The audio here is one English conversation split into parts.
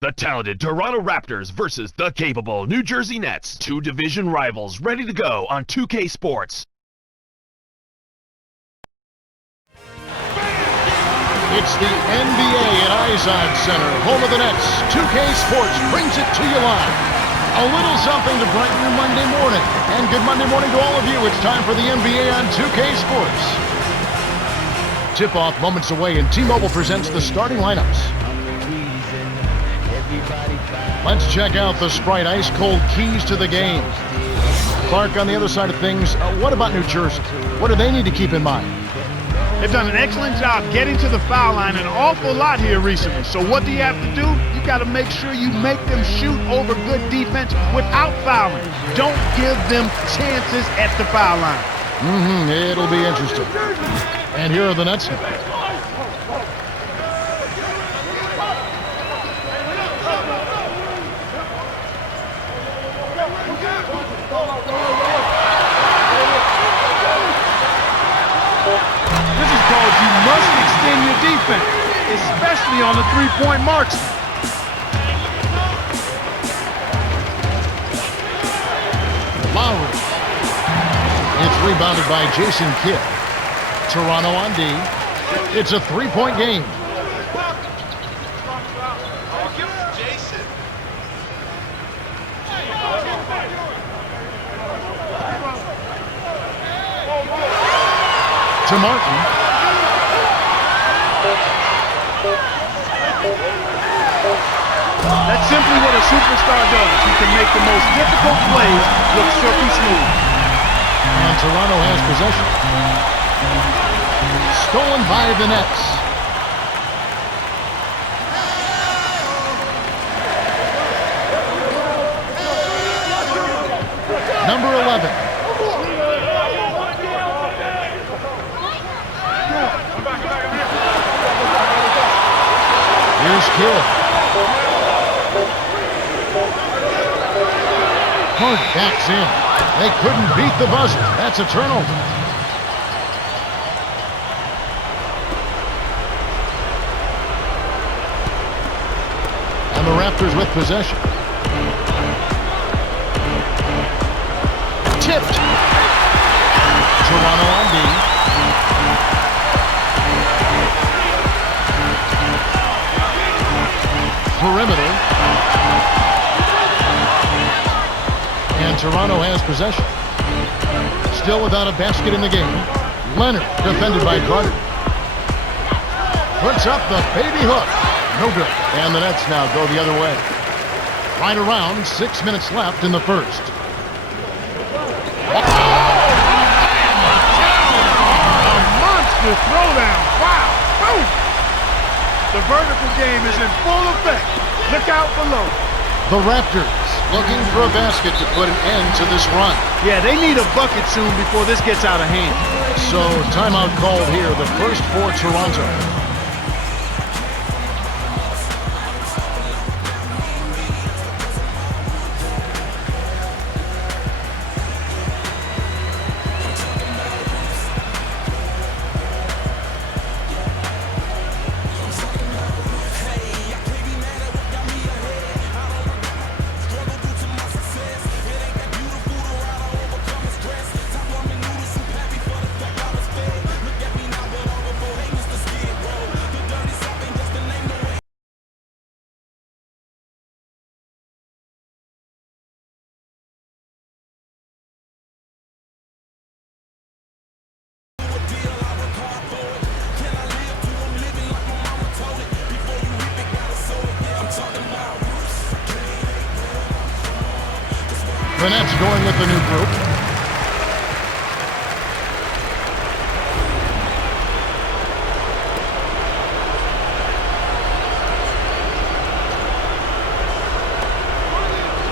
The talented Toronto Raptors versus the capable New Jersey Nets. Two division rivals ready to go on 2K Sports. It's the NBA at Izod Center, home of the Nets. 2K Sports brings it to you live. A little something to brighten your Monday morning. And good Monday morning to all of you. It's time for the NBA on 2K Sports. Tip-off moments away, and T-Mobile presents the starting lineups. Let's check out the Sprite ice-cold keys to the game. Clark, on the other side of things, what about New Jersey? What do they need to keep in mind? They've done an excellent job getting to the foul line an awful lot here recently. So what do you have to do? You got to make sure you make them shoot over good defense without fouling. Don't give them chances at the foul line. It'll be interesting. And here are the Nets. You must extend your defense, especially on the three-point marks. Lowry. It's rebounded by Jason Kidd. Toronto on D. It's a three-point game. To Martin. That's simply what a superstar does. He can make the most difficult plays look silky smooth. And Toronto has possession. Stolen by the Nets. Number 11. Here's Kidd. Hart backs in. They couldn't beat the buzzer. That's a turnover. And the Raptors with possession. Tipped. Toronto on D. Perimeter. And Toronto has possession. Still without a basket in the game. Leonard, defended by Carter. Puts up the baby hook. No good. And the Nets now go the other way. Right around 6 minutes left in the first. A monster throwdown. Wow. Boom. The vertical game is in full effect. Look out below. The Raptors looking for a basket to put an end to this run. Yeah, they need a bucket soon before this gets out of hand. So, timeout called here, the first for Toronto. The Nets going with the new group.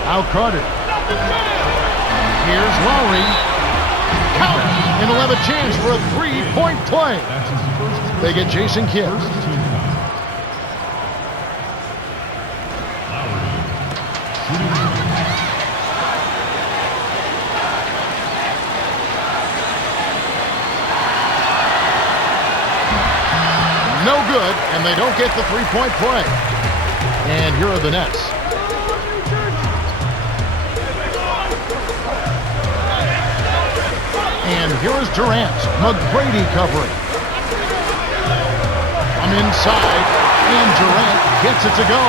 Now Carter. Here's Lowry. Count! And he'll have a chance for a three-point play. They get Jason Kidd. No good, and they don't get the three-point play. And here are the Nets. And here is Durant. McGrady covering. From inside, and Durant gets it to go.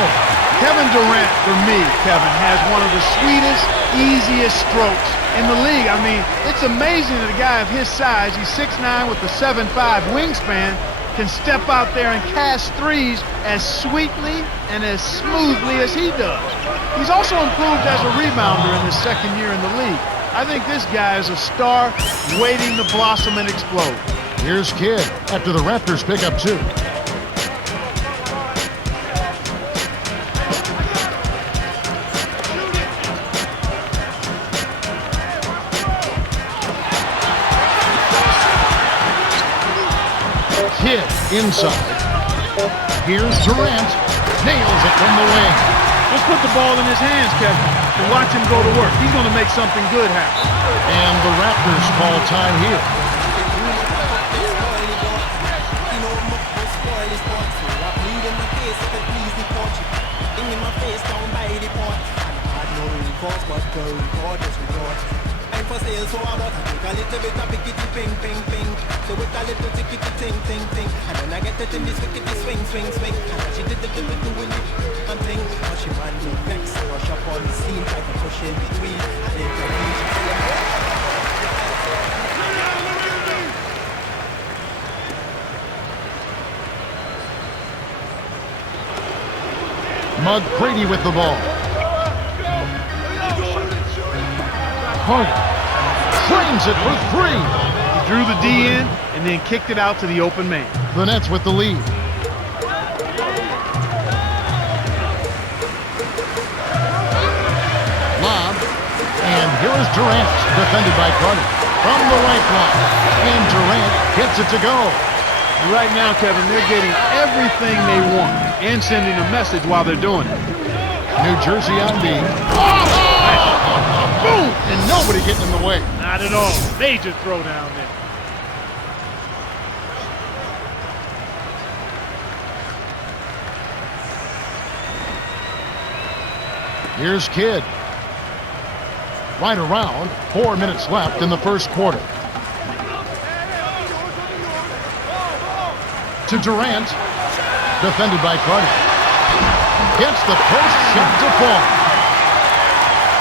Kevin Durant, for me, Kevin, has one of the sweetest, easiest strokes in the league. I mean, it's amazing that a guy of his size, he's 6'9" with a 7'5" wingspan, can step out there and cast threes as sweetly and as smoothly as he does. He's also improved as a rebounder in his second year in the league. I think this guy is a star waiting to blossom and explode. Here's Kidd after the Raptors pick up 2. Kidd inside. Here's Durant. Nails it from the wing. Let's put the ball in his hands, Kevin, and watch him go to work. He's going to make something good happen. And the Raptors call time here. For sale, so I bought a little bit of pickety ping ping ping. So with a little tickety ting ting ting. And then I get it in this wickety swing swing swing. And she did the doing it and thing. But she ran me next, rush up on the scene, try to push in between. And then McGrady with the ball. Harden frames it for 3. He drew the D in and then kicked it out to the open man. The Nets with the lead. Lob. And here is Durant, defended by Carter. From the right block. And Durant gets it to go. Right now, Kevin, they're getting everything they want and sending a message while they're doing it. New Jersey on B. Boom! And nobody getting in the way. Not at all. Major throw down there. Here's Kidd. Right around. 4 minutes left in the first quarter. To Durant. Defended by Carter. Gets the post shot to fall.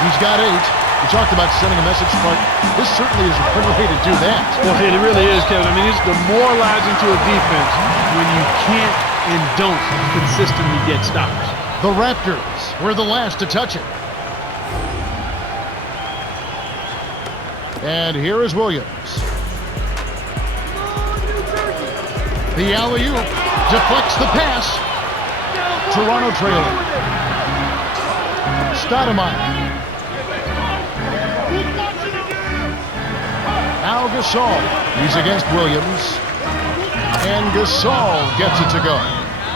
He's got 8. We talked about sending a message, but this certainly is a good way to do that. Well, it really is, Kevin. I mean, it's demoralizing to a defense when you can't and don't consistently get stops. The Raptors were the last to touch it. And here is Williams. The alley-oop deflects the pass. Toronto trailing. Stoudemire. Now Gasol. He's against Williams. And Gasol gets it to go.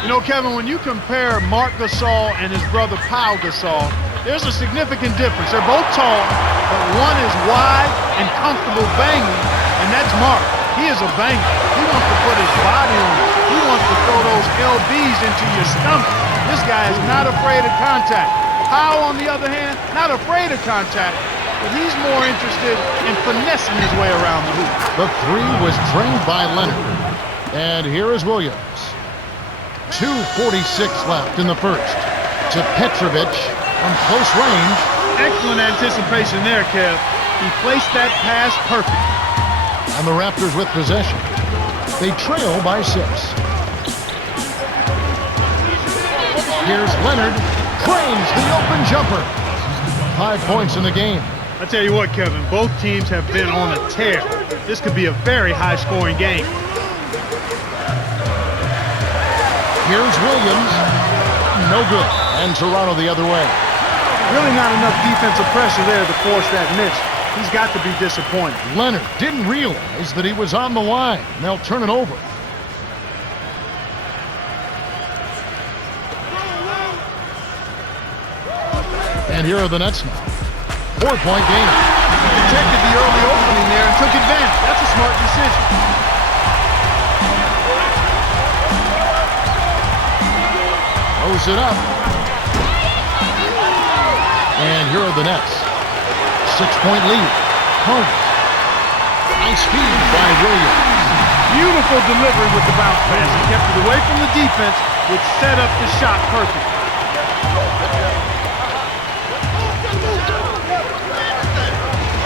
You know, Kevin, when you compare Marc Gasol and his brother Pau Gasol, there's a significant difference. They're both tall, but one is wide and comfortable banging, and that's Marc. He is a banger. He wants to put his body on it. He wants to throw those LBs into your stomach. This guy is not afraid of contact. Pau, on the other hand, not afraid of contact, but he's more interested in finessing his way around the hoop. The 3 was drained by Leonard. And here is Williams. 2:46 left in the first. To Petrovic from close range. Excellent anticipation there, Kev. He placed that pass perfect. And the Raptors with possession. They trail by 6. Here's Leonard. Frames the open jumper. 5 points in the game. I tell you what, Kevin, both teams have been on a tear. This could be a very high-scoring game. Here's Williams. No good. And Toronto the other way. Really not enough defensive pressure there to force that miss. He's got to be disappointed. Leonard didn't realize that he was on the line. They'll turn it over. And here are the Nets now. 4-point game. He detected the early opening there and took advantage. That's a smart decision. Throws it up. And here are the Nets. 6-point lead. Home. Nice feed by Williams. Beautiful delivery with the bounce pass. He kept it away from the defense, which set up the shot perfect.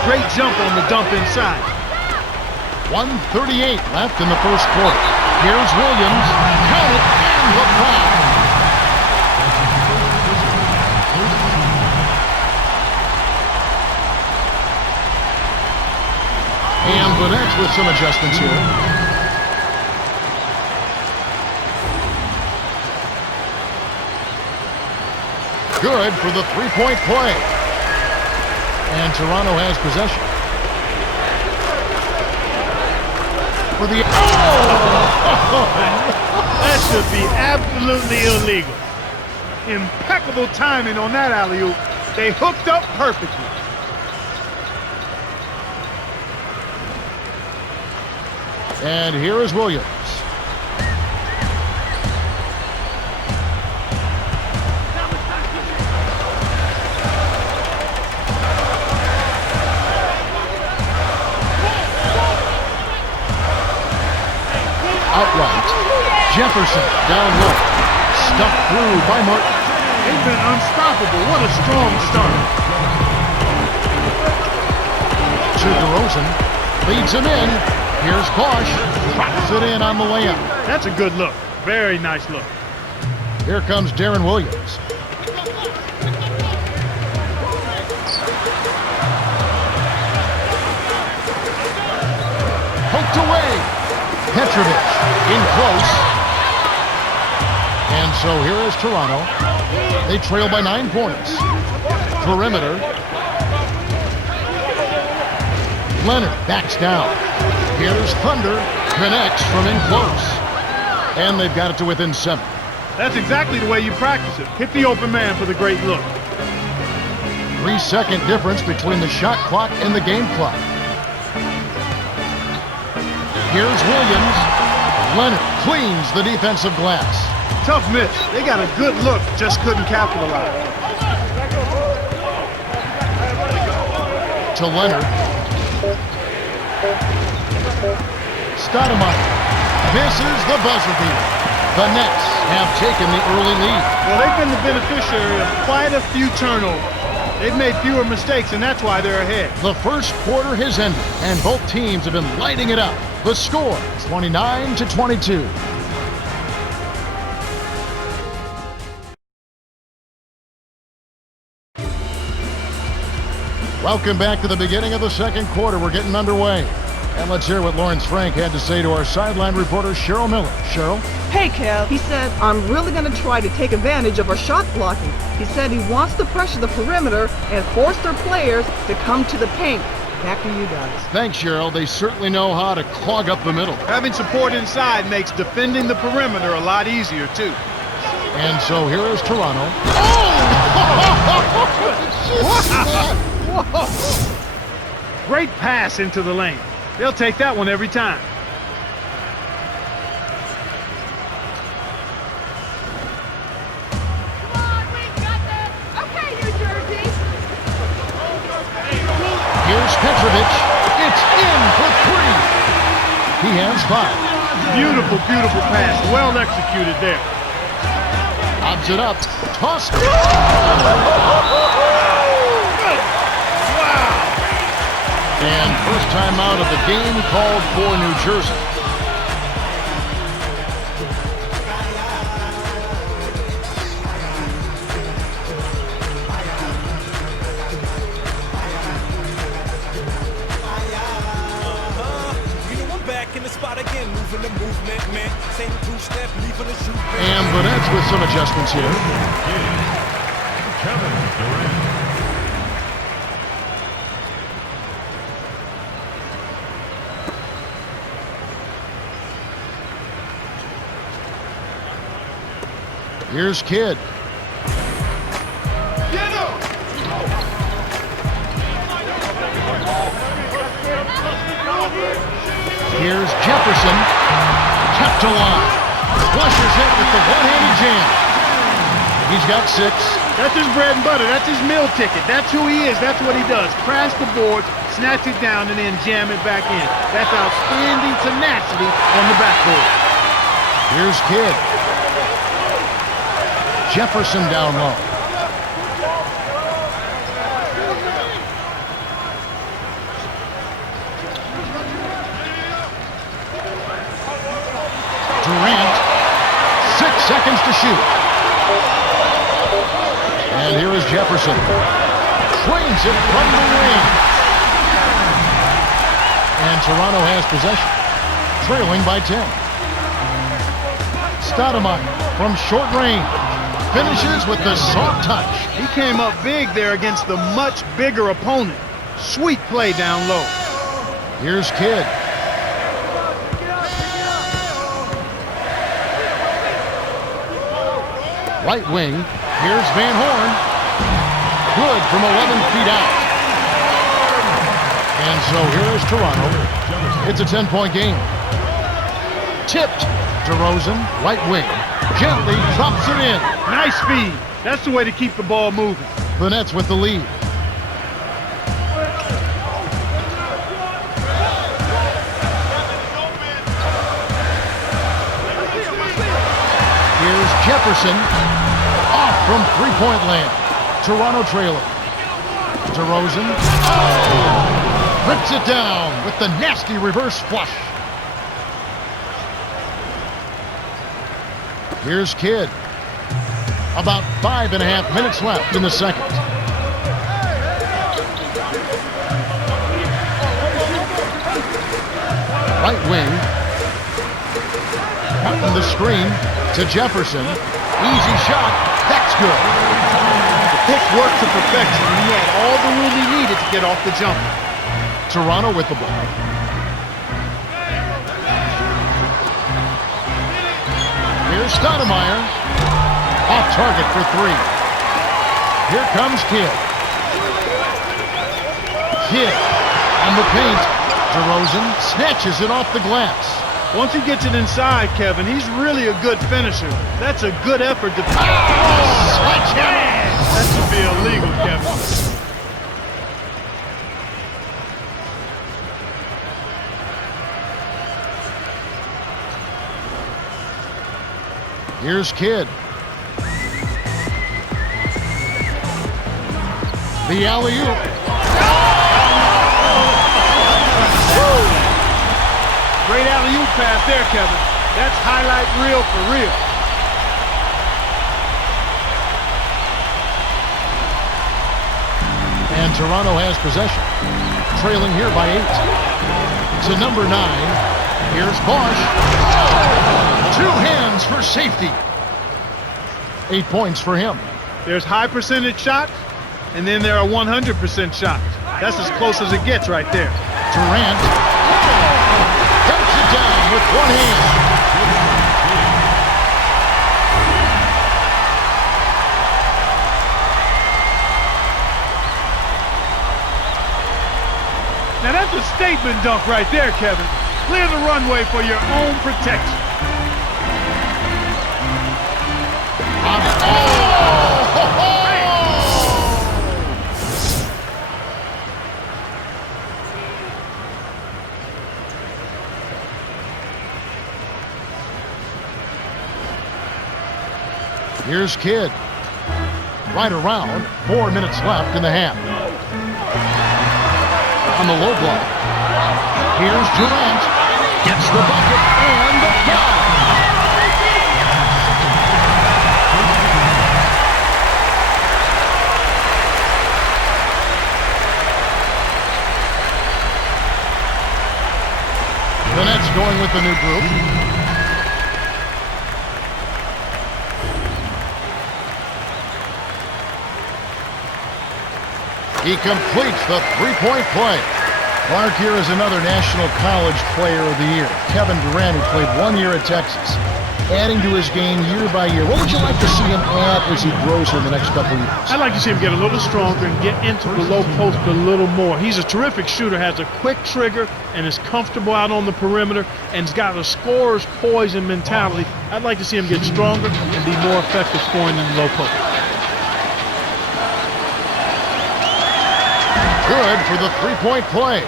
Great jump on the dump inside. 1:38 left in the first quarter. Here's Williams. Count it, and the foul. And the Nets with some adjustments here. Good for the three-point play. And Toronto has possession. For the That should be absolutely illegal. Impeccable timing on that alley-oop. They hooked up perfectly. And here is Williams. Outright. Jefferson down low. Stuffed through by Martin. They've been unstoppable. What a strong start. To DeRozan. Leads him in. Here's Bosch. Drops it in on the layup. That's a good look. Very nice look. Here comes Darren Williams. Poked away. Petrovic in close. And so here is Toronto. They trail by 9 points. Perimeter. Leonard backs down. Here's Thunder. Connects from in close. And they've got it to within 7. That's exactly the way you practice it. Hit the open man for the great look. 3-second difference between the shot clock and the game clock. Here's Williams. Leonard cleans the defensive glass. Tough miss. They got a good look, just couldn't capitalize. To Leonard. Stoudemire misses the buzzer beater. The Nets have taken the early lead. Well, they've been the beneficiary of quite a few turnovers. They've made fewer mistakes, and that's why they're ahead. The first quarter has ended, and both teams have been lighting it up. The score, 29-22. Welcome back to the beginning of the second quarter. We're getting underway. And let's hear what Lawrence Frank had to say to our sideline reporter, Cheryl Miller. Cheryl? Hey, Kev. He said, I'm really going to try to take advantage of our shot blocking. He said he wants to pressure the perimeter and force their players to come to the paint. Back to you guys. Thanks, Cheryl. They certainly know how to clog up the middle. Having support inside makes defending the perimeter a lot easier, too. And so here is Toronto. Whoa! Great pass into the lane. They'll take that one every time. Come on, we got this. Okay, New Jersey. Here's Petrovic. It's in for 3. He has 5. Beautiful, beautiful pass. Well executed there. Lobs it up. Tossed. And first time out of the game called for New Jersey. And the Nets with some adjustments here. Here's Kidd. Here's Jefferson. Kept alive. Flushes it with the one-handed jam. He's got 6. That's his bread and butter. That's his meal ticket. That's who he is. That's what he does. Crash the boards, snatch it down, and then jam it back in. That's outstanding tenacity on the backboard. Here's Kidd. Jefferson down low. Durant, 6 seconds to shoot. And here is Jefferson. Trains it from the wing. And Toronto has possession, trailing by 10. Stoudemire from short range. Finishes with the soft touch. He came up big there against the much bigger opponent. Sweet play down low. Here's Kidd. Right wing. Here's Van Horn. Good from 11 feet out. And so here is Toronto. It's a 10-point game. Tipped. DeRozan, right wing. Gently drops it in. Nice speed. That's the way to keep the ball moving. The Nets with the lead. Here's Jefferson. Off from three-point land. Toronto trailing. DeRozan. Oh! Rips it down with the nasty reverse flush. Here's Kidd. About 5.5 minutes left in the second. Right wing. Cutting the screen to Jefferson. Easy shot. That's good. The pick worked to perfection, and he had all the room he needed to get off the jumper. Toronto with the ball. Here's Stoudemire. Off target for 3. Here comes Kidd. Kidd on the paint. DeRozan snatches it off the glass. Once he gets it inside, Kevin, he's really a good finisher. That's a good effort to... That should be illegal, Kevin. Here's Kidd. The alley-oop. Great alley-oop pass there, Kevin. That's highlight reel for real. And Toronto has possession. Trailing here by 8. To number 9. Here's Bosch. 2 hands for safety. 8 points for him. There's high percentage shots, and then there are 100% shots. That's as close as it gets right there. Durant dumps it down with 1 hand. Now that's a statement dunk right there, Kevin. Clear the runway for your own protection. Here's Kidd. Right around 4 minutes left in the half. On the low block. Here's Durant. Gets the bucket and the foul. The Nets going with the new group. He completes the three-point play. Clark here is another National College Player of the Year. Kevin Durant, who played 1 year at Texas, adding to his game year by year. What would you like to see him add as he grows in the next couple of years? I'd like to see him get a little stronger and get into the low post a little more. He's a terrific shooter, has a quick trigger, and is comfortable out on the perimeter, and has got a scorer's poise and mentality I'd like to see him get stronger and be more effective scoring in the low post. Good for the three-point play.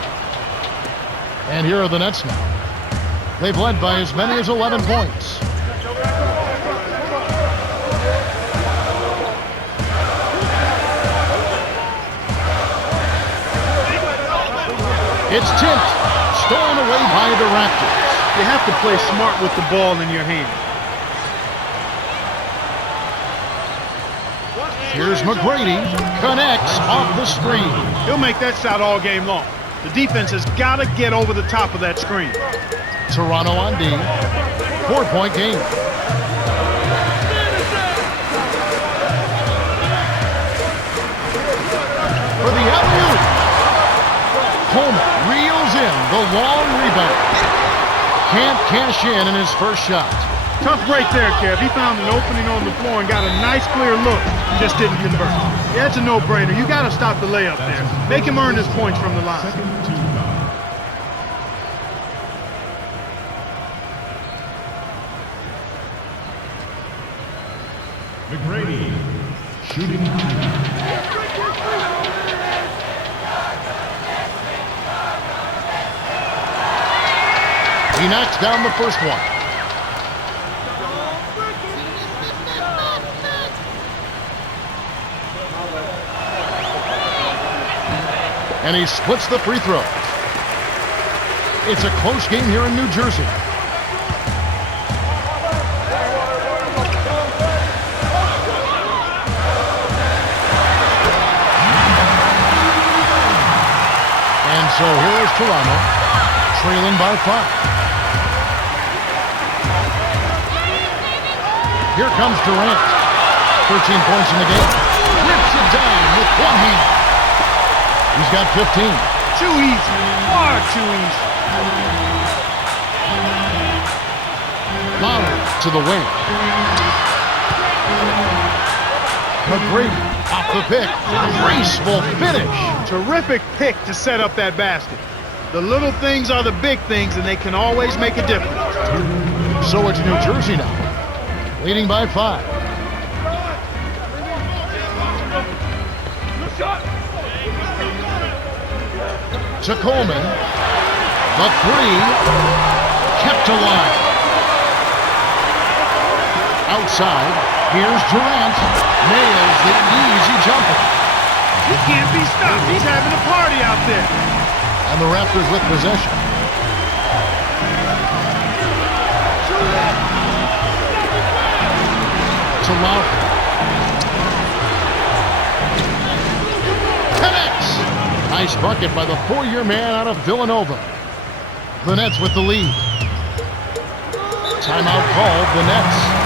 And here are the Nets now. They've led by as many as 11 points. It's tipped. Stolen away by the Raptors. You have to play smart with the ball in your hand. Here's McGrady. Connects off the screen. He'll make that shot all game long. The defense has got to get over the top of that screen. Toronto on D. 4-point game. For the alley-oop. Coleman reels in the long rebound. Can't cash in his first shot. Tough break there, Kev. He found an opening on the floor and got a nice clear look. Just didn't convert. Yeah, it's a no-brainer. You got to stop the layup there. Make him earn his points from the line. McGrady, shooting two. He knocks down the first one. And he splits the free throws. It's a close game here in New Jersey. And so here is Toronto, trailing by 5. Here comes Durant. 13 points in the game. Rips it down with one hand. He's got 15. Too easy. Far too easy. Lowry to the wing. McGrady off the pick. Graceful finish. Terrific pick to set up that basket. The little things are the big things, and they can always make a difference. So it's New Jersey now, leading by 5. To Coleman. The three kept alive. Outside, here's Durant. Nails the easy jumper. He can't be stopped. He's having a party out there. And the Raptors with possession. To Lowry. Connects. Nice bucket by the 4-year man out of Villanova. The Nets with the lead. Timeout called, the Nets.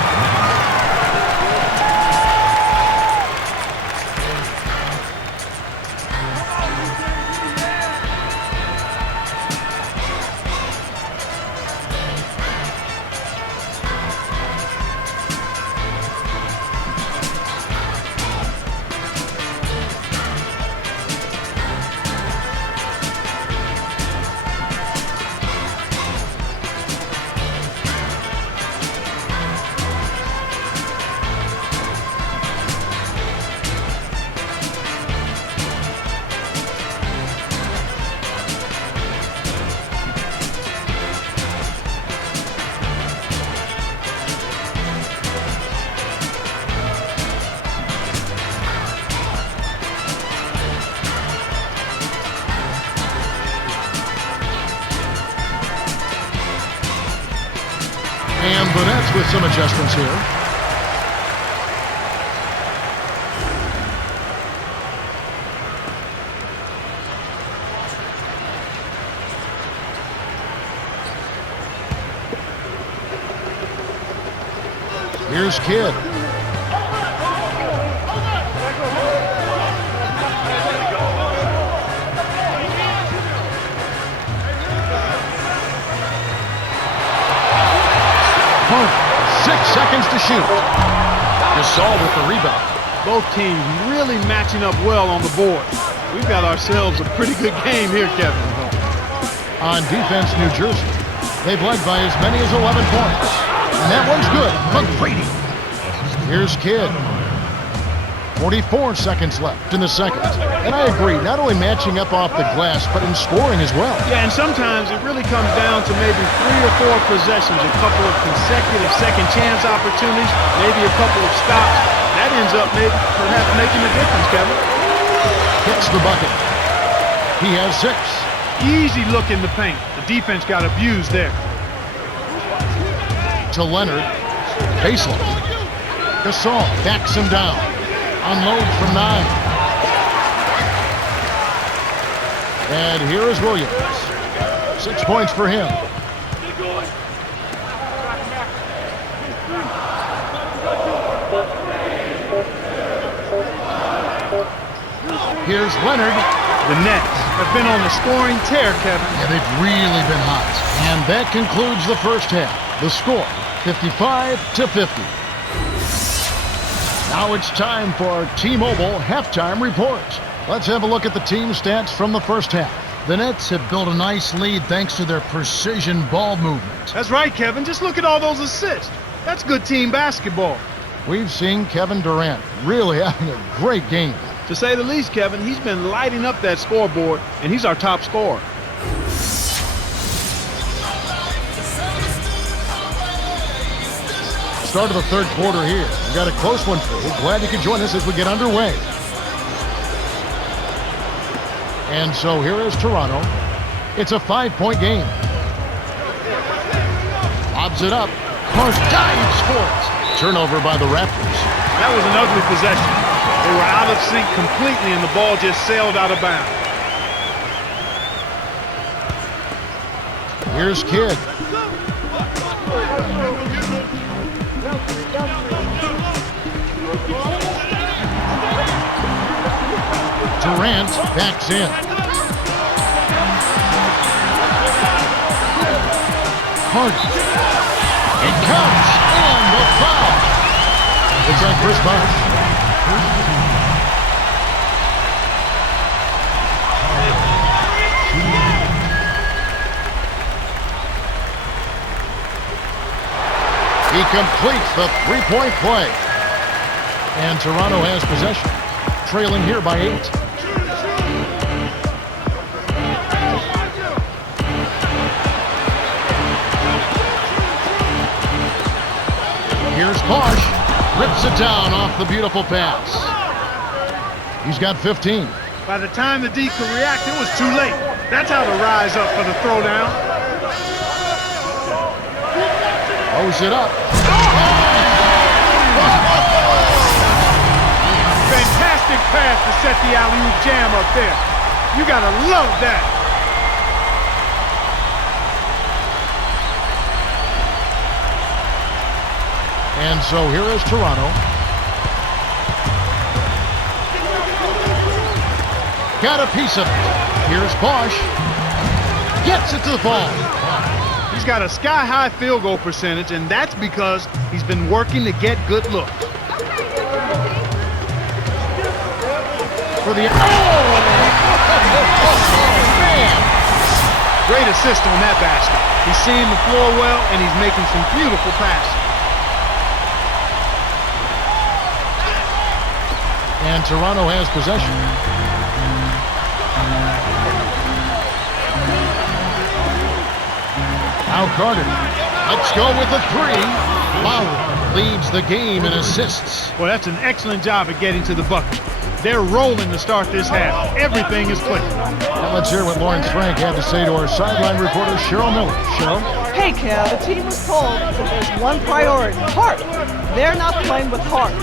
And the Nets with some adjustments here. Here's Kidd. Hunt, 6 seconds to shoot. Gasol with the rebound. Both teams really matching up well on the board. We've got ourselves a pretty good game here, Kevin. On defense, New Jersey. They've led by as many as 11 points. And that one's good. McGrady. Here's Kidd. 44 seconds left in the second. And I agree, not only matching up off the glass, but in scoring as well. Yeah, and sometimes it really comes down to maybe 3 or 4 possessions, a couple of consecutive second chance opportunities, maybe a couple of stops. That ends up perhaps making a difference, Kevin. Hits the bucket. He has 6. Easy look in the paint. The defense got abused there. To Leonard. Baseline. Gasol backs him down. Unload from 9. And here is Williams. 6 points for him. Here's Leonard. The Nets have been on a scoring tear, Kevin. Yeah, they've really been hot. And that concludes the first half. The score, 55-50. Now it's time for our T-Mobile halftime report. Let's have a look at the team stats from the first half. The Nets have built a nice lead thanks to their precision ball movement. That's right, Kevin. Just look at all those assists. That's good team basketball. We've seen Kevin Durant really having a great game. To say the least, Kevin, he's been lighting up that scoreboard, and he's our top scorer. Start of the third quarter here. We've got a close one for you. Glad you could join us as we get underway. And so here is Toronto. It's a 5-point game. Lobs it up. Clark dives for it. Turnover by the Raptors. That was an ugly possession. They were out of sync completely, and the ball just sailed out of bounds. Here's Kidd. Durant backs in. Harden. It counts, and the foul. It's on Chris Bosh. He completes the three-point play. And Toronto has possession, trailing here by 8. Here's Bosh. Rips it down off the beautiful pass. He's got 15. By the time the D could react, it was too late. That's how to rise up for the throwdown. Throws it up. Fantastic pass to set the alley-oop jam up there. You gotta love that. And so here is Toronto. Got a piece of it. Here's Bosh. Gets it to the ball. He's got a sky-high field goal percentage, and that's because he's been working to get good looks. For the... Oh, man! Great assist on that basket. He's seeing the floor well, and he's making some beautiful passes. And Toronto has possession. Now Carter. Let's go with the 3. Lowry leads the game in assists. Well, that's an excellent job at getting to the bucket. They're rolling to start this half. Everything is clicking. Now let's hear what Lawrence Frank had to say to our sideline reporter, Cheryl Miller. Cheryl? Hey, Kev, the team was told that there's one priority, heart. They're not playing with heart.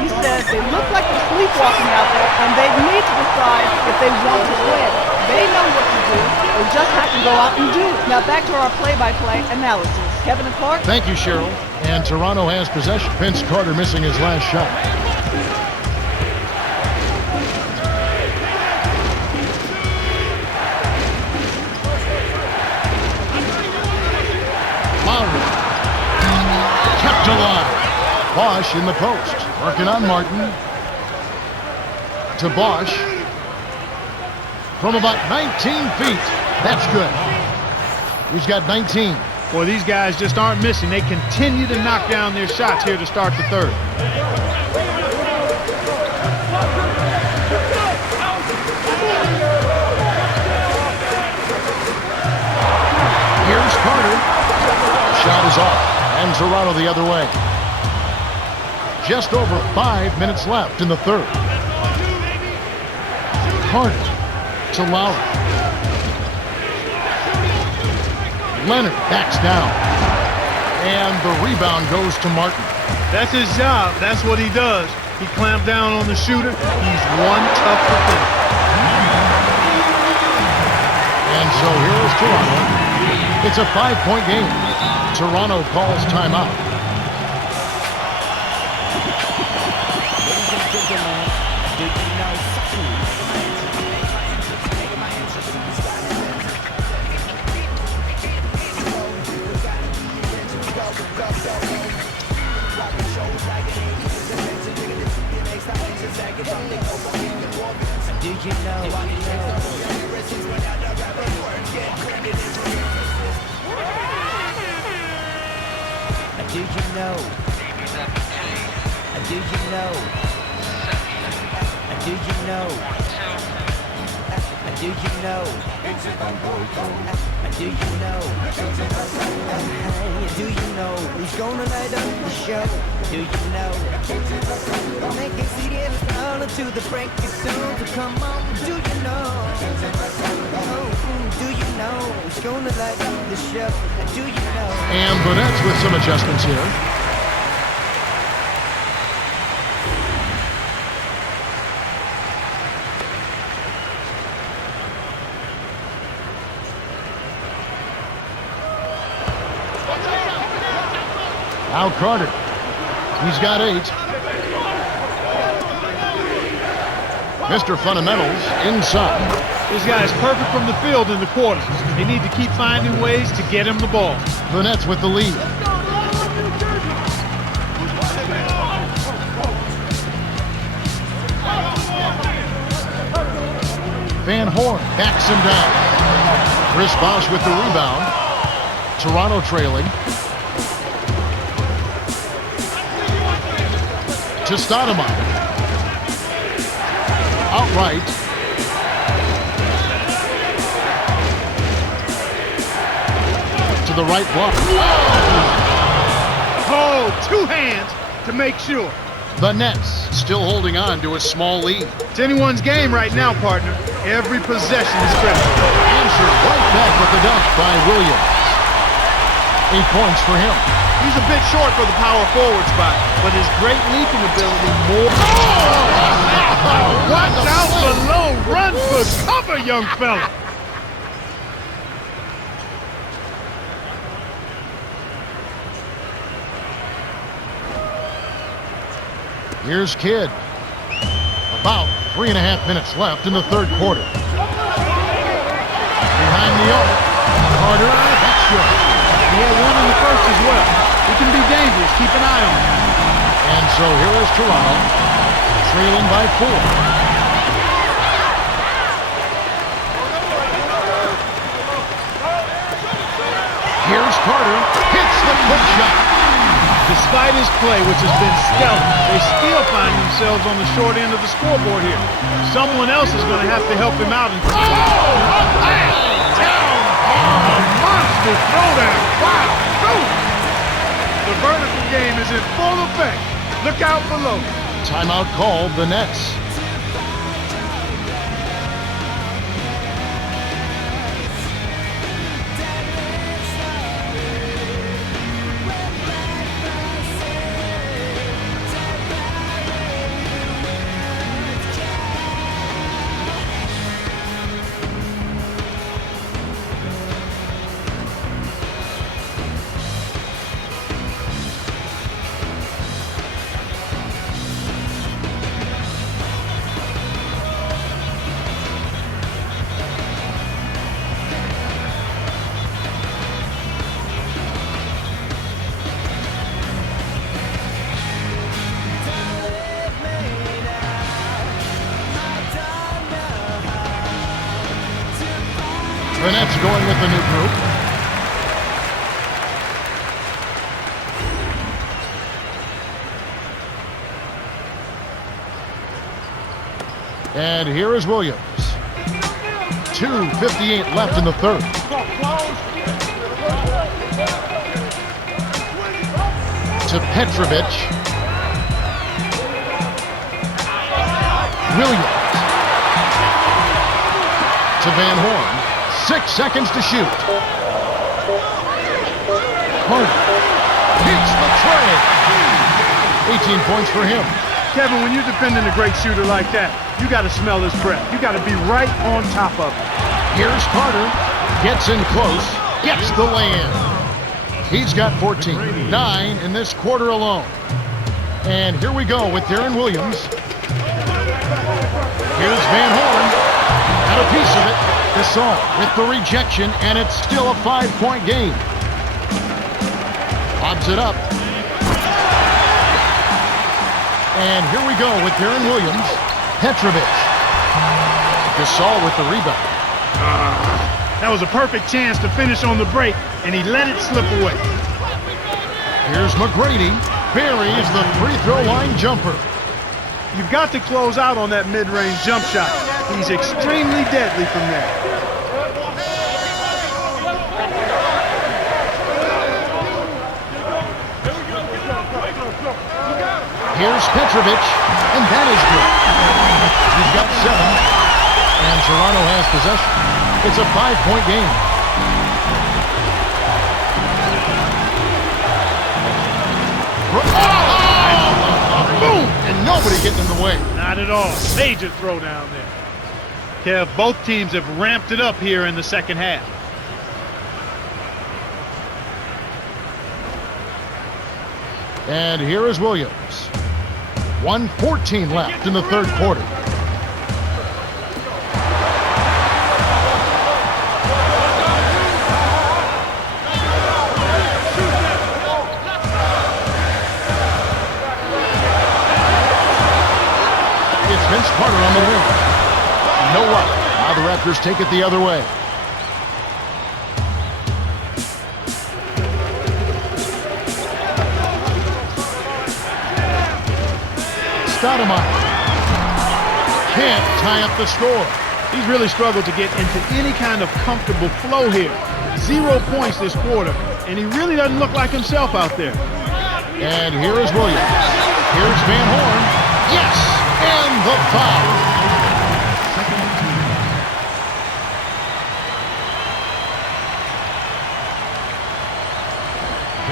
He said they look like they're sleepwalking out there, and they need to decide if they want to win. They know what to do. They just have to go out and do it. Now back to our play-by-play analysis. Kevin and Clark? Thank you, Cheryl. And Toronto has possession. Vince Carter missing his last shot. Lowry. Kept alive. Bosh in the post. Working on Martin. To Bosh. From about 19 feet. That's good. He's got 19. Boy, these guys just aren't missing. They continue to knock down their shots here to start the third. Here's Carter. Shot is off, and Toronto the other way. Just over 5 minutes left in the third. Carter to Lowry. Leonard backs down. And the rebound goes to Martin. That's his job. That's what he does. He clamped down on the shooter. He's one tough defender. And so here is Toronto. It's a 5-point game. Toronto calls timeout. Do you know who's gonna light up the show? Do you know? Make it see the color to the break of dawn. So come on, do you know? Do you know who's gonna light up the show? Do you know? And the Nets with some adjustments here. Now Carter. He's got 8. Mr. Fundamentals inside. This guy is perfect from the field in the quarters. They need to keep finding ways to get him the ball. The Nets with the lead. Van Horn backs him down. Chris Bosh with the rebound. Toronto trailing. To Stoudemire. Outright. To the right block. Oh, 2 hands to make sure. The Nets still holding on to a small lead. It's anyone's game right now, partner. Every possession is critical. Answered right back with the dunk by Williams. 8 points for him. He's a bit short for the power forward spot, but his great leaping ability more. Watch out below. Run for cover, young fella. Here's Kidd. About 3.5 minutes left in the third quarter. Behind the arc. Carter, that's good. He had one in the first as well. He can be dangerous. Keep an eye on him. And so here is Toronto, trailing by 4. Here's Carter, hits the quick shot. Despite his play, which has been stellar, they still find themselves on the short end of the scoreboard here. Someone else is going to have to help him out. Monster throwdown. Wow. The vertical game is in full effect. Look out below. Timeout called, the Nets. The Nets going with the new group. And here is Williams. 2:58 left in the third. To Petrovic. Williams. To Van Horn. 6 seconds to shoot. Harden hits the tray. 18 points for him. Kevin, when you're defending a great shooter like that, you got to smell his breath. You got to be right on top of it. Here's Carter. Gets in close. Gets the lay-in. He's got 14. 9 in this quarter alone. And here we go with Darren Williams. Here's Van Horn. Got a piece of it. Gasol with the rejection, and it's still a 5-point game. Lobs it up. And here we go with Darren Williams. Petrovic. Gasol with the rebound. That was a perfect chance to finish on the break, and he let it slip away. Here's McGrady. Buries the free throw line jumper. You've got to close out on that mid-range jump shot. He's extremely deadly from there. Here's Petrovic, and that is good. He's got 7, and Toronto has possession. It's a 5-point game. Oh! Boom! And nobody getting in the way. Not at all. Major throwdown there. Kev, both teams have ramped it up here in the second half. And here is Williams. 1:14 left in the third quarter. It's Vince Carter on the wing. No luck. Now the Raptors take it the other way. Stoudemire can't tie up the score. He's really struggled to get into any kind of comfortable flow here. 0 points this quarter, and he really doesn't look like himself out there. And here is Williams. Here's Van Horn. Yes! And the foul.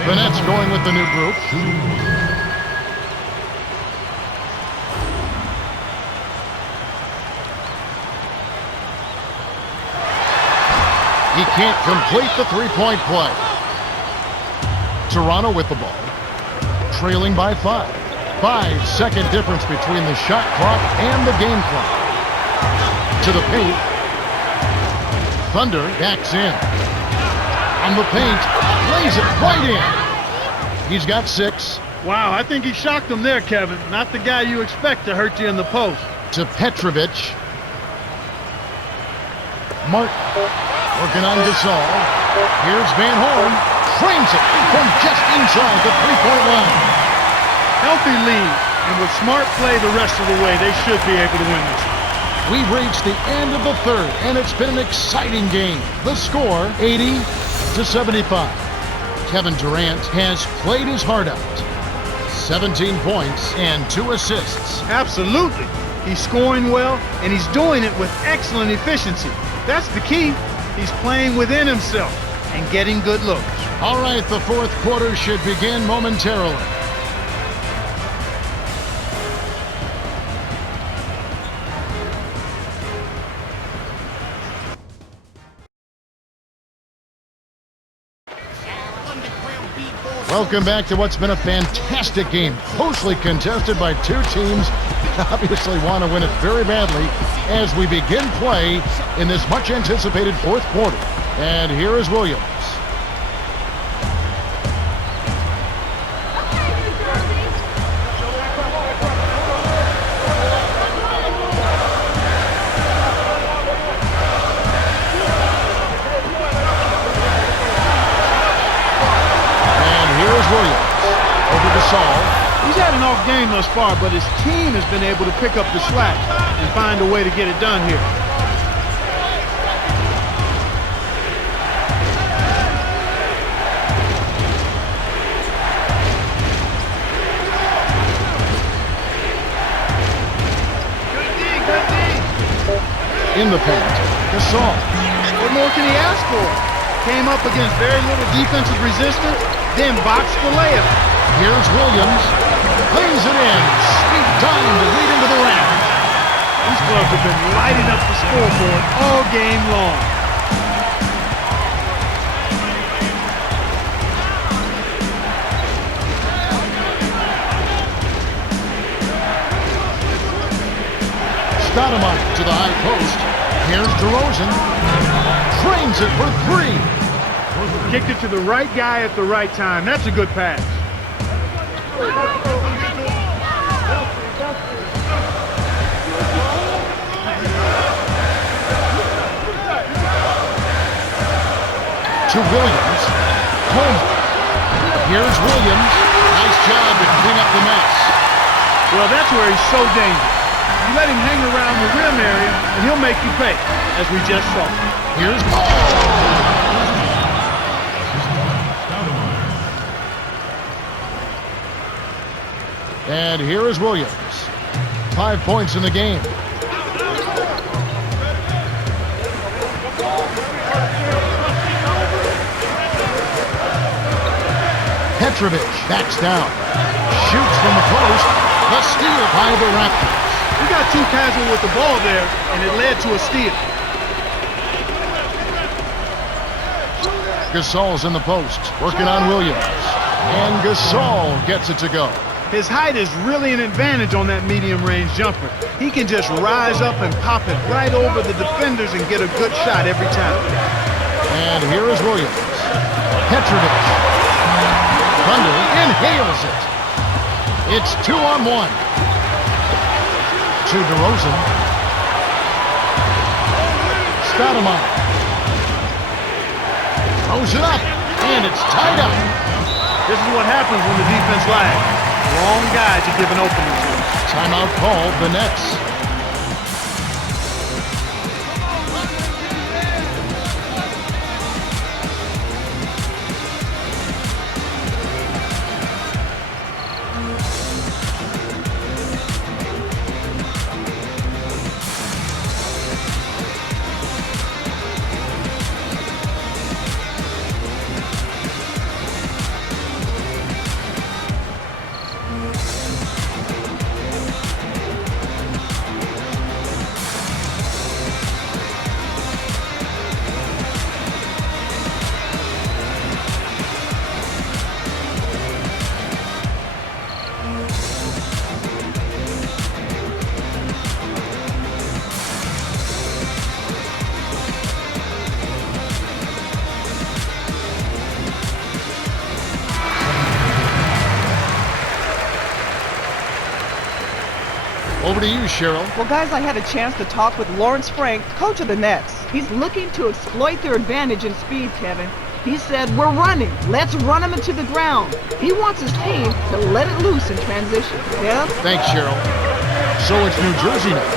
The Nets going with the new group. He can't complete the three-point play. Toronto with the ball. Trailing by 5. 5-second difference between the shot clock and the game clock. To the paint. Thunder backs in. On the paint. Lays it right in. He's got 6. Wow, I think he shocked him there, Kevin. Not the guy you expect to hurt you in the post. To Petrovic. Martin working on Gasol. Here's Van Horn. Frames it from just inside the three-point line. Healthy lead, and with smart play the rest of the way, they should be able to win this. We've reached the end of the third, and it's been an exciting game. The score, 80-75. Kevin Durant has played his heart out. 17 points and 2 assists. Absolutely. He's scoring well, and he's doing it with excellent efficiency. That's the key. He's playing within himself and getting good looks. All right, the fourth quarter should begin momentarily. Welcome back to what's been a fantastic game. Closely contested by 2 teams that obviously want to win it very badly as we begin play in this much anticipated fourth quarter. And here is Williams. Williams over Gasol. He's had an off game thus far, but his team has been able to pick up the slack and find a way to get it done here. In the paint, Gasol. What more can he ask for? Came up against very little defensive resistance, then boxed the layup. Here's Williams. Lays it in. Sweet time to lead into the rim. These clubs have been lighting up the scoreboard all game long. Stoudemire to the high post. Here's DeRozan. Drains it for three. Kicked it to the right guy at the right time. That's a good pass. To Williams. Home. Here's Williams. Nice job to clean up the mess. Well, that's where he's so dangerous. You let him hang around the rim area, and he'll make you pay, as we just saw. Here's And here is Williams. 5 points in the game. Petrovic backs down. Shoots from the post. The steal by the Raptors. We got too casual with the ball there, and it led to a steal. Gasol's in the post, working on Williams. And Gasol gets it to go. His height is really an advantage on that medium-range jumper. He can just rise up and pop it right over the defenders and get a good shot every time. And here is Williams. Petrovic. Thunder inhales it. It's 2-on-1. To DeRozan. Stoudemire. Throws it up. And it's tied up. This is what happens when the defense lags. Wrong guy to give an opening to. Timeout called the Nets. Over to you, Cheryl. Well, guys, I had a chance to talk with Lawrence Frank, coach of the Nets. He's looking to exploit their advantage in speed, Kevin. He said, we're running. Let's run them into the ground. He wants his team to let it loose in transition. Yeah? Thanks, Cheryl. So it's New Jersey now.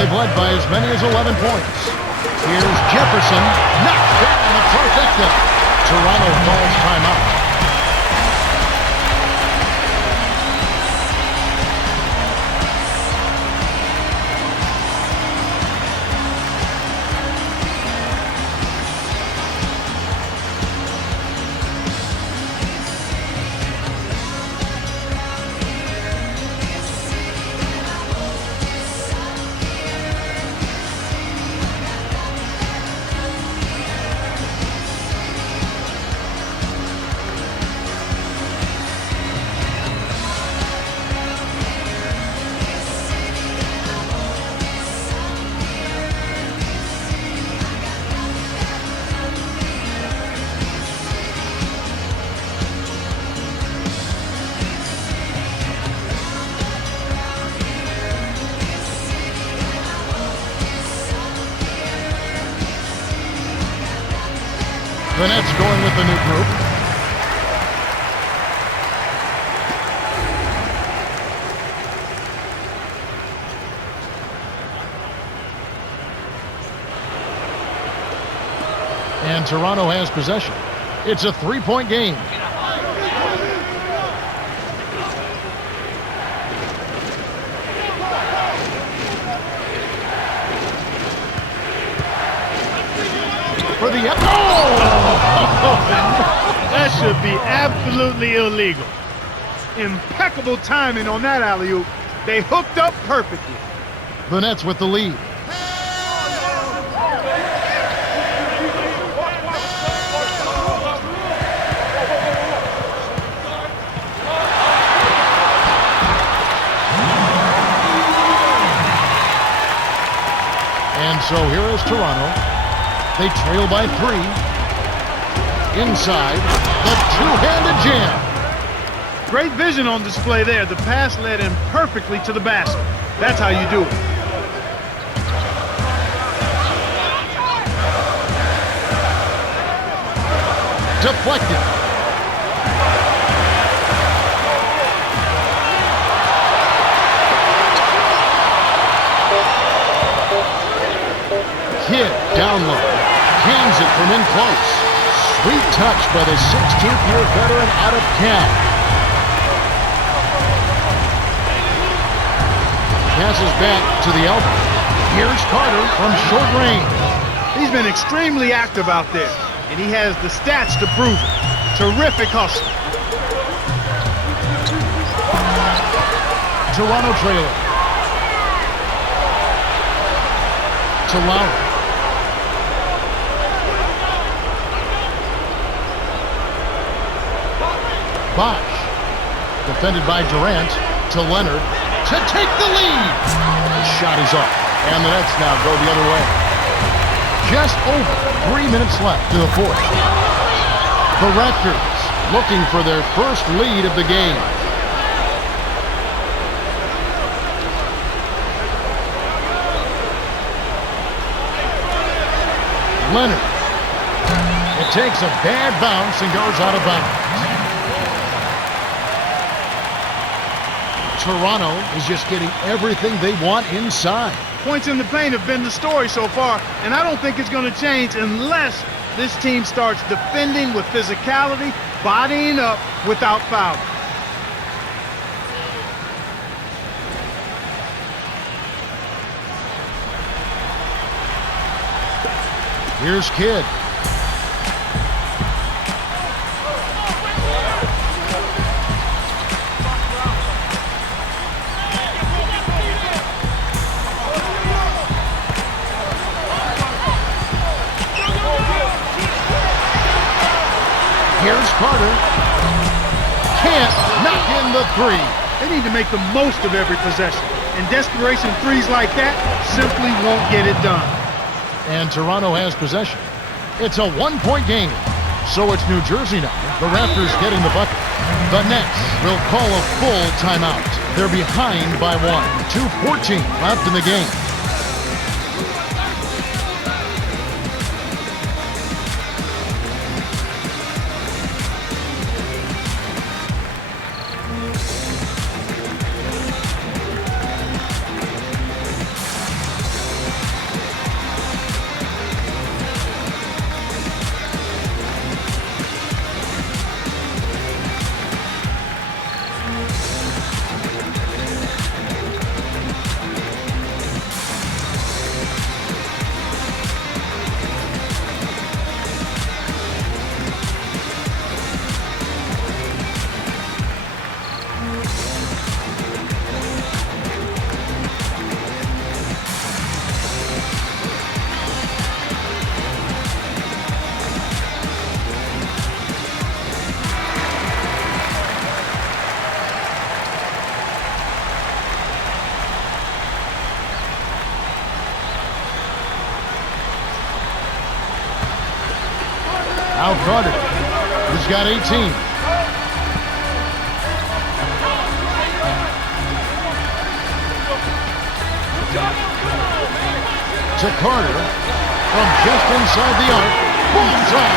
They've led by as many as 11 points. Here's Jefferson. Knocks down the trifecta. Toronto calls timeout. The Nets going with the new group. And Toronto has possession. It's a 3-point game. For the That should be absolutely illegal. Impeccable timing on that alley-oop. They hooked up perfectly. The Nets with the lead. And so here is Toronto. They trail by 3. Inside, the two-handed jam. Great vision on display there. The pass led him perfectly to the basket. That's how you do it. Deflected. Kidd down low. Cans it from in close. Sweet touch by the 16th-year veteran out of Cal. Passes back to the elbow. Here's Carter from short range. He's been extremely active out there, and he has the stats to prove it. Terrific hustle. Toronto trailer. To Lowry. Bosch. Defended by Durant. To Leonard. To take the lead. The shot is off. And the Nets now go the other way. Just over 3 minutes left to the fourth. The Raptors looking for their first lead of the game. Leonard. It takes a bad bounce and goes out of bounds. Toronto is just getting everything they want inside. Points in the paint have been the story so far, and I don't think it's going to change unless this team starts defending with physicality, bodying up without fouling. Here's Kidd. Here's Carter. Can't knock in the 3. They need to make the most of every possession, and desperation threes like that simply won't get it done. And Toronto has possession. It's a 1-point game. So it's New Jersey now. The Raptors getting the bucket. The Nets will call a full timeout. They're behind by 1. 2:14 left in the game. Out Carter. He's got 18. To Carter from just inside the arc. Bullseye.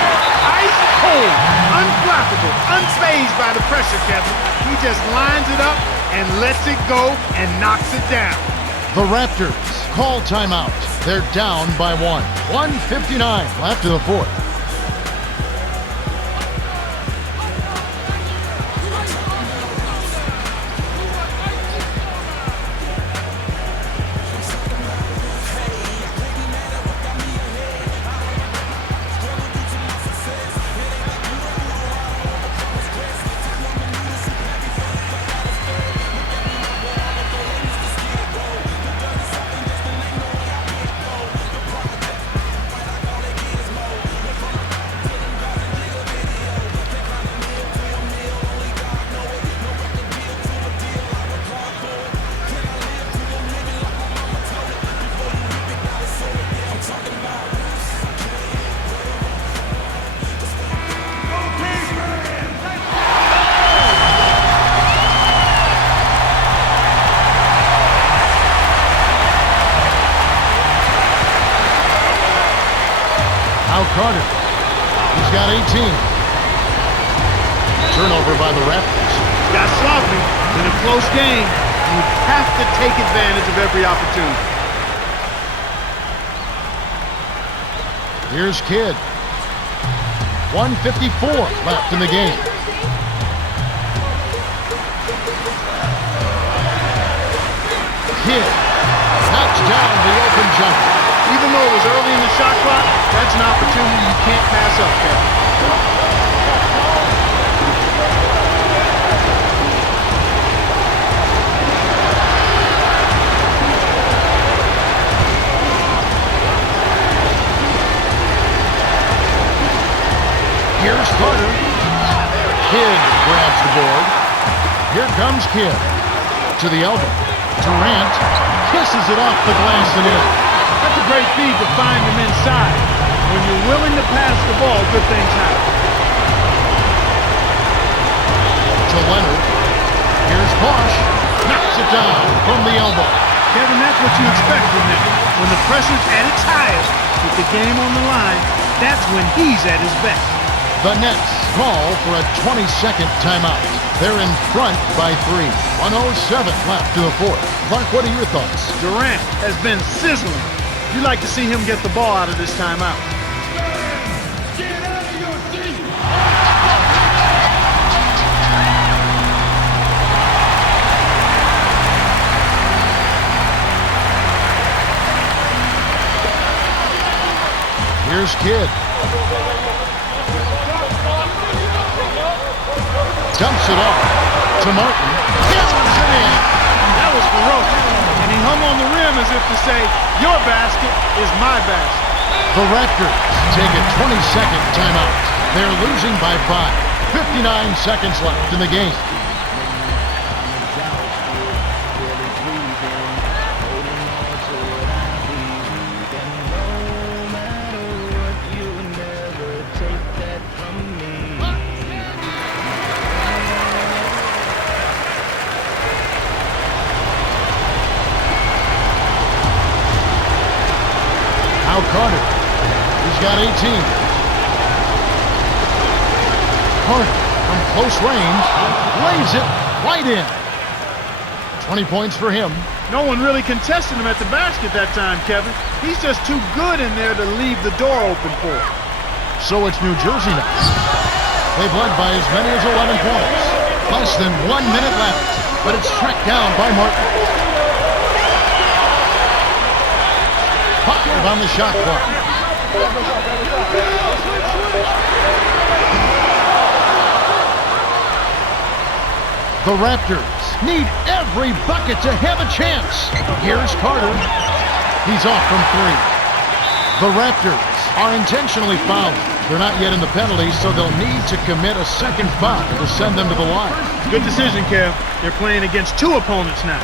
Ice cold, unflappable, unfazed by the pressure, Kevin. He just lines it up and lets it go and knocks it down. The Raptors call timeout. They're down by 1. 1:59 left in the fourth. Carter. He's got 18. Turnover by the Raptors. Got sloppy. In a close game, you have to take advantage of every opportunity. Here's Kidd. 1:54 left in the game. Kidd knocks down the open jumper. Even though it was early in the shot clock, that's an opportunity you can't pass up, Kevin. Here's Carter. Kidd grabs the board. Here comes Kidd. To the elbow. Durant kisses it off the glass and in. That's a great feed to find him inside. When you're willing to pass the ball, good things happen. To Leonard. Here's Bosch. Knocks it down from the elbow. Kevin, that's what you expect from him. When the pressure's at its highest, with the game on the line, that's when he's at his best. The Nets call for a 20-second timeout. They're in front by 3. 1:07 left to the fourth. Clark, what are your thoughts? Durant has been sizzling. You'd like to see him get the ball out of this timeout. Get out of your seat! Here's Kidd. Dumps it off to Martin. Hammers it in. That was ferocious. And he hung on the rim as if to say, your basket is my basket. The Raptors take a 20-second timeout. They're losing by 5. 59 seconds left in the game. Now Carter. He's got 18. Carter from close range lays it right in. 20 points for him. No one really contested him at the basket that time, Kevin. He's just too good in there to leave the door open for him. So it's New Jersey now. They've led by as many as 11 points. Less than 1 minute left, but it's tracked down by Martin. 5 on the shot clock. The Raptors need every bucket to have a chance. Here's Carter. He's off from 3. The Raptors are intentionally fouled. They're not yet in the penalty, so they'll need to commit a second foul to send them to the line. Good decision, Kev. They're playing against 2 opponents now.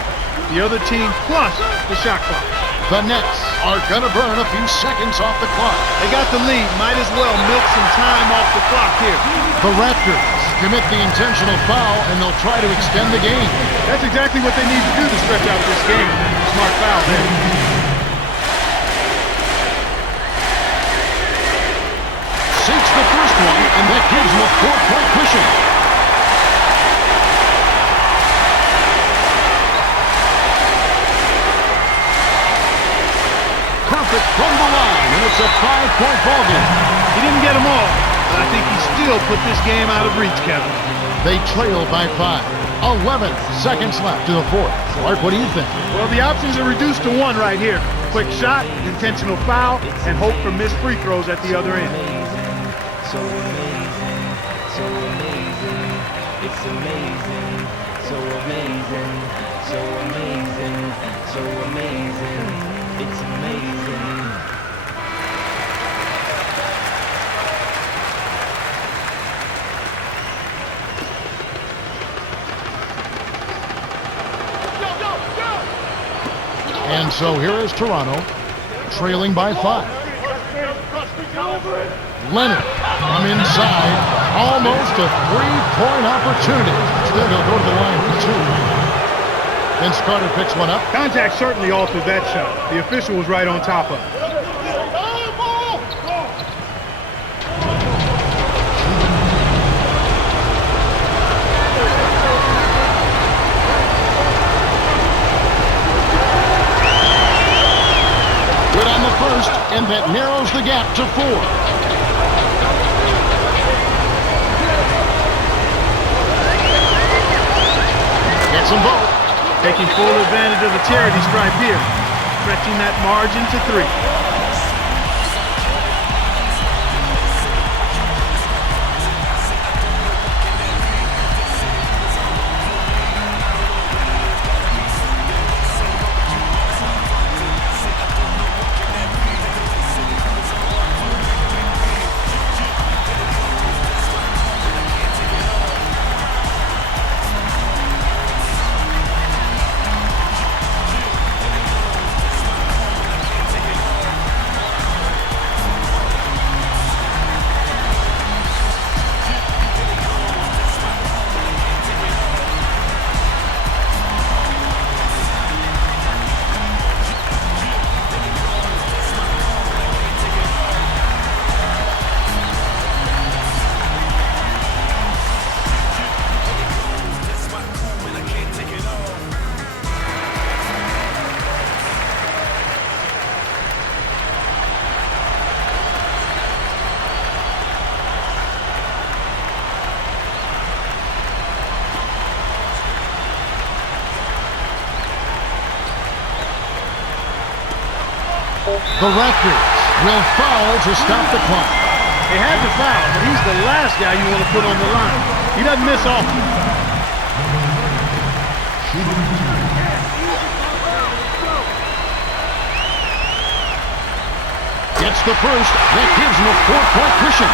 The other team plus the shot clock. The Nets are going to burn a few seconds off the clock. They got the lead. Might as well milk some time off the clock here. The Raptors commit the intentional foul, and they'll try to extend the game. That's exactly what they need to do to stretch out this game. Smart foul there. Sinks the first one, and that gives them a 4-point cushion. Perfect from the line, and it's a 5-point ball game. He didn't get them all, but I think he still put this game out of reach, Kevin. They trail by 5. 11 seconds left to the fourth. Clark, what do you think? Well, the options are reduced to 1 right here. Quick shot, intentional foul, and hope for missed free throws at the other end. So amazing, so amazing, it's amazing, so amazing, so amazing, so amazing, it's amazing. And so here is Toronto, trailing by 5. Leonard from inside, almost a 3-point opportunity. Instead, he'll go to the line for 2. Vince Carter picks one up. Contact certainly altered that shot. The official was right on top of it. and that narrows the gap to 4. Gets them both. Taking full advantage of the charity stripe here, stretching that margin to 3. The Raptors will foul to stop the clock. They had to foul, but he's the last guy you want to put on the line. He doesn't miss often. Gets the first. That gives him a 4-point cushion.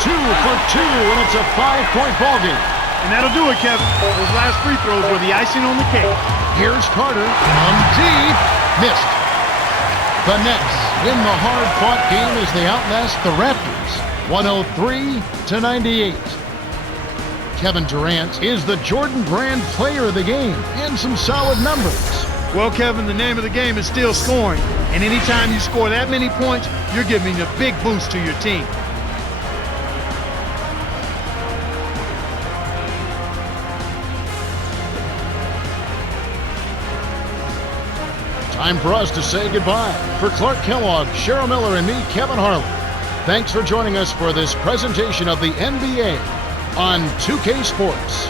Two for 2, and it's a 5-point ballgame. And that'll do it, Kevin. Those last free throws were the icing on the cake. Here's Carter from deep. Missed. The Nets win the hard-fought game as they outlast the Raptors, 103-98. Kevin Durant is the Jordan Brand player of the game, and some solid numbers. Well, Kevin, the name of the game is still scoring. And anytime you score that many points, you're giving a big boost to your team. Time for us to say goodbye. For Clark Kellogg, Cheryl Miller, and me, Kevin Harlan, thanks for joining us for this presentation of the NBA on 2K Sports.